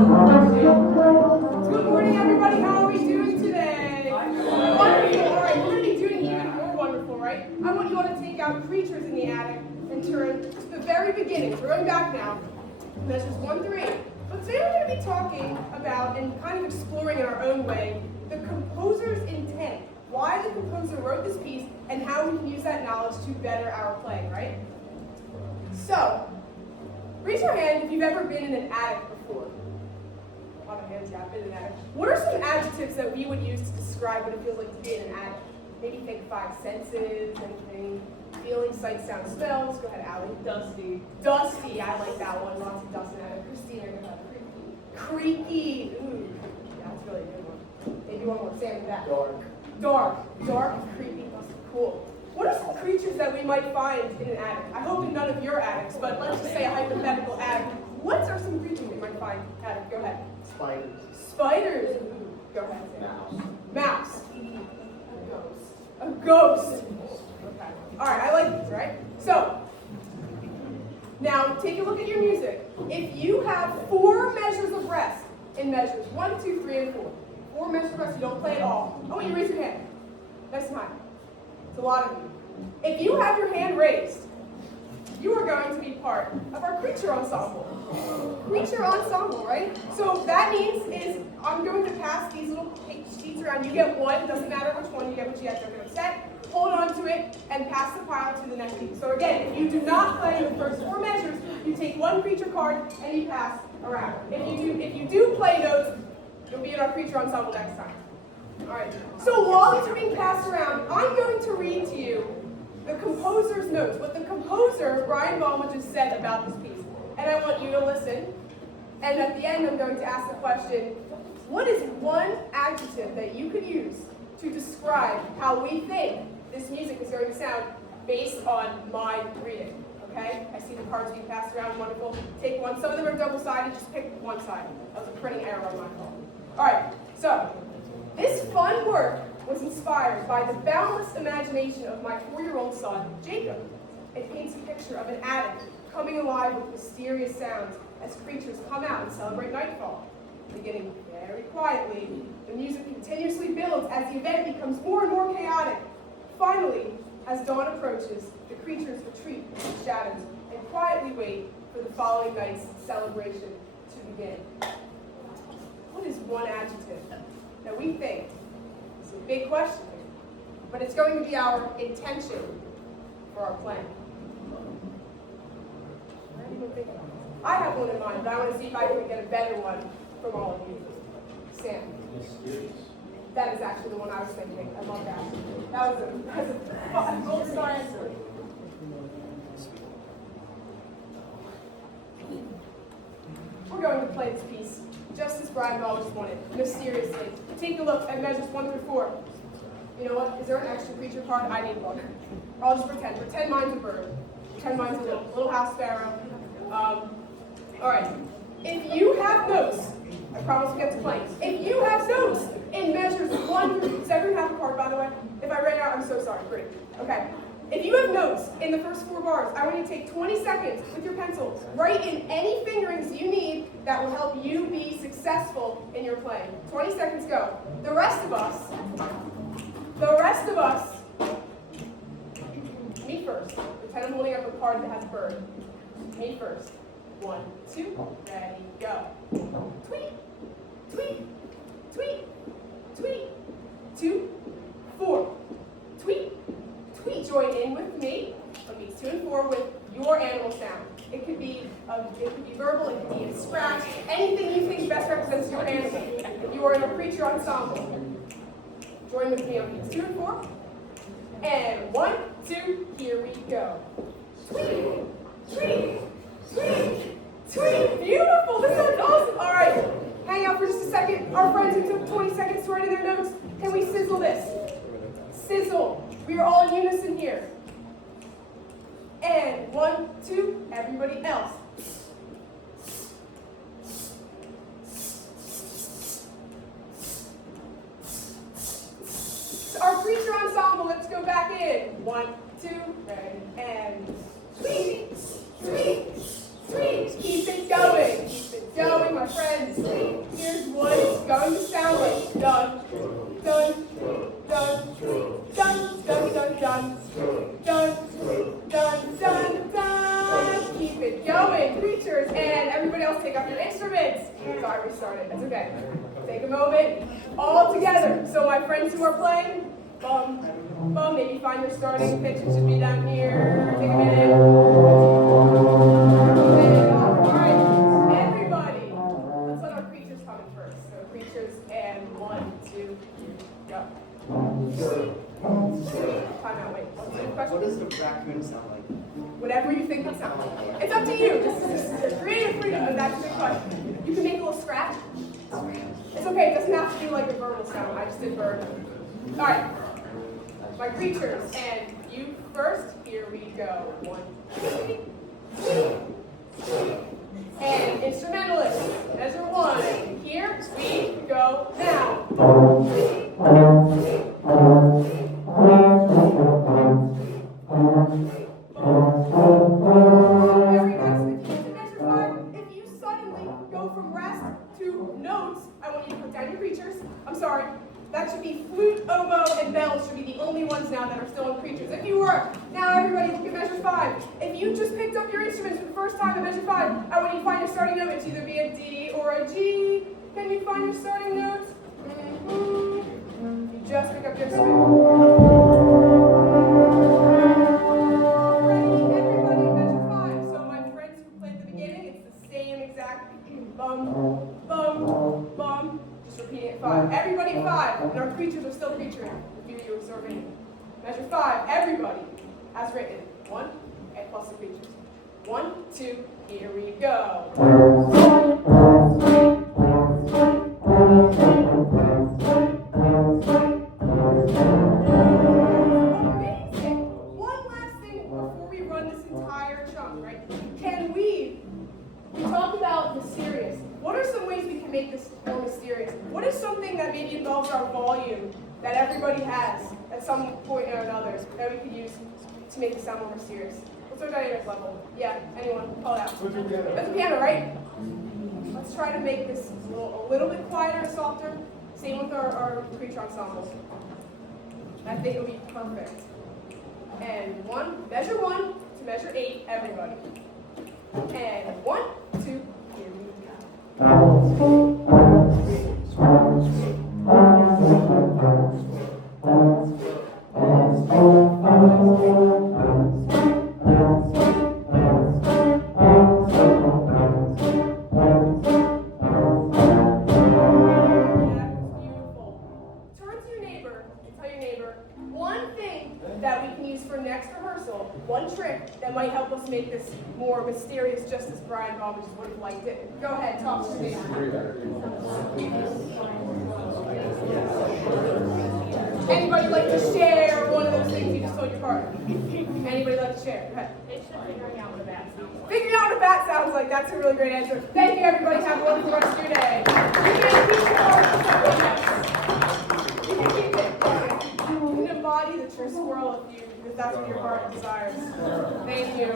Good morning, everybody. How are we doing today? Wonderful. All right, we're going to be doing even more wonderful, right? I want you all to take out creatures in the attic and turn to the very beginning. We're going back now. Measures 1 through 8. But today we're going to be talking about and kind of exploring in our own way the composer's intent. Why the composer wrote this piece and how we can use that knowledge to better our playing, right? So, raise your hand if you've ever been in an attic before. A lot of hands, yeah, I've been in an attic. What are some adjectives that we would use to describe what it feels like to be in an attic? Maybe think 5 senses, anything. Feeling, sight, sound, smells. Go ahead, Allie. Dusty. Dusty, I like that one. Lots of dust in it. Christina, go ahead. Creaky. Ooh, yeah, that's really a good one. Maybe one more. Sam, that. Dark, creepy, cool. What are some creatures that we might find in an attic? I hope in none of your attics, but let's just say a hypothetical attic. What are some creatures we might find in an attic? Go ahead. Spiders. Ooh, go ahead, Sam. Mouse. A ghost. Okay. All right, I like these, right? So, now take a look at your music. If you have 4 measures of rest in measures 1, 2, 3, and 4, 4 measures of rest, you don't play at all. I want you to raise your hand. Nice and high. It's a lot of you. If you have your hand raised, you are going to be part of our creature ensemble. Creature ensemble, right? So that means is I'm going to pass these little sheets around. You get one, doesn't matter which one, you get what you get. They're going to set, hold on to it, and pass the pile to the next piece. So again, if you do not play the first 4 measures, you take 1 creature card and you pass around. If you do play those, you'll be in our creature ensemble next time. All right. So while these are being passed around, I'm going to read to you the composer's notes, what the composer, Brian Baldwin, just said about this piece. And I want you to listen. And at the end, I'm going to ask the question, what is one adjective that you could use to describe how we think this music is going to sound based on my reading? Okay? I see the cards being passed around. Wonderful. Take one. Some of them are double-sided. Just pick one side. That was a printing error on my part. All right. So, this fun work was inspired by the boundless imagination of my 4-year-old son, Jacob. It paints a picture of an attic coming alive with mysterious sounds as creatures come out and celebrate nightfall. Beginning very quietly, the music continuously builds as the event becomes more and more chaotic. Finally, as dawn approaches, the creatures retreat into the shadows and quietly wait for the following night's celebration to begin. What is one adjective that we think is a big question, but it's going to be our intention for our plan? I have one in mind, but I want to see if I can get a better one from all of you. Sam. That is actually the one I was thinking. I love that. That was a gold star answer. We're going to play this piece just as Brian always wanted, mysteriously. Take a look at measures 1 through 4. You know what? Is there an extra creature card? I need one. I'll just pretend. Pretend mine's a bird. Pretend mine's a little house sparrow. All right. If you have notes, I promise we'll get to playing. If you have notes in measures 1 through, does everyone have a card, by the way? If I ran out, I'm so sorry. Great. Okay. If you have notes in the first 4 bars, I want you to take 20 seconds with your pencil. Write in any fingerings you need that will help you be successful in your playing. 20 seconds, go. The rest of us, me first. Pretend I'm holding up a card that has a bird. Me first. 1, 2, ready, go. Tweet, tweet, tweet, tweet. 2, 4. Tweet, tweet. Join in with me on beats 2 and 4 with your animal sound. It could be verbal, it could be a scratch, anything you think best represents your animal. If you are in a creature ensemble, join with me on beats 2 and 4. And 1, 2, here we go. Tweet, tweet, tweet, tweet. Beautiful. This sounds awesome. All right. Hang out for just a second. Our friends who took 20 seconds to write in their notes, can we sizzle this? Sizzle. We are all in unison here. And 1, 2, everybody else. Our creature ensemble, let's go back in. 1, 2, ready, and tweet, tweet, tweet. Keep it going. Keep it going. my friends, here's what it's going to sound like. Dun, dun, dun, dun, dun, dun, dun, dun, dun, dun, dun. Keep it going, creatures, and everybody else take up your instruments. Sorry, we started. That's okay. Take a moment, all together. So my friends who are playing, bum, bum, maybe find your starting pitch. It should be down here. Take a minute. All right, everybody. Let's let our creatures come in first. So creatures, and 1, 2, go. Time out, wait. What's the question? What does the raccoon sound like? Whatever you think it sounds like. It's up to you. Just creative freedom, but that's a good question. You can make a little scratch. It's okay, it doesn't have to be like a verbal sound. I just did bird. All right. My creatures, and you first. Here we go. 1, 2. And instrumentalists, measure 1. Here we go now. Everybody, measure 5. If you suddenly go from rest to notes, I want you to put down your creatures. I'm sorry. That should be flute, oboe, and bells should be the only ones now that are still in creatures. If you were, now everybody look at measure 5. If you just picked up your instruments for the first time at measure 5, I want you to find your starting note. It's either be a D or a G. Can you find your starting notes? You just pick up your instrument. Ready, everybody, measure 5. So my friends who played at the beginning, it's the same exact bum, bum, bum. Just repeating it 5. Everybody 5. And our creatures are still featuring. The few you observing. Measure 5. Everybody. As written. 1 and plus the creatures. 1, 2. Here we go. Amazing. One last thing before we run this entire chunk, right? Can we talk about mysterious? What are some ways we can make this more mysterious? What is something that maybe involves our volume that everybody has at some point or another that we could use to make it sound more mysterious? What's our dynamic level? Yeah, anyone? Call it out. That's a piano, right? Let's try to make this a little bit quieter, softer. Same with our creature ensembles. I think it'll be perfect. And measure 1 to measure 8, everybody. And 1, 2, here we go. One trick that might help us make this more mysterious, just as Brian Robbins would have liked it. Go ahead, talk to me. Anybody like to share one of those things you just told your partner? Anybody like to share? Go ahead. It's just figuring out what a bat sounds like. Figuring out what a bat sounds like. That's a really great answer. Thank you, everybody. Have a wonderful rest of your day. You can keep it. You can embody the true squirrel if you. If that's what your heart desires. Thank you.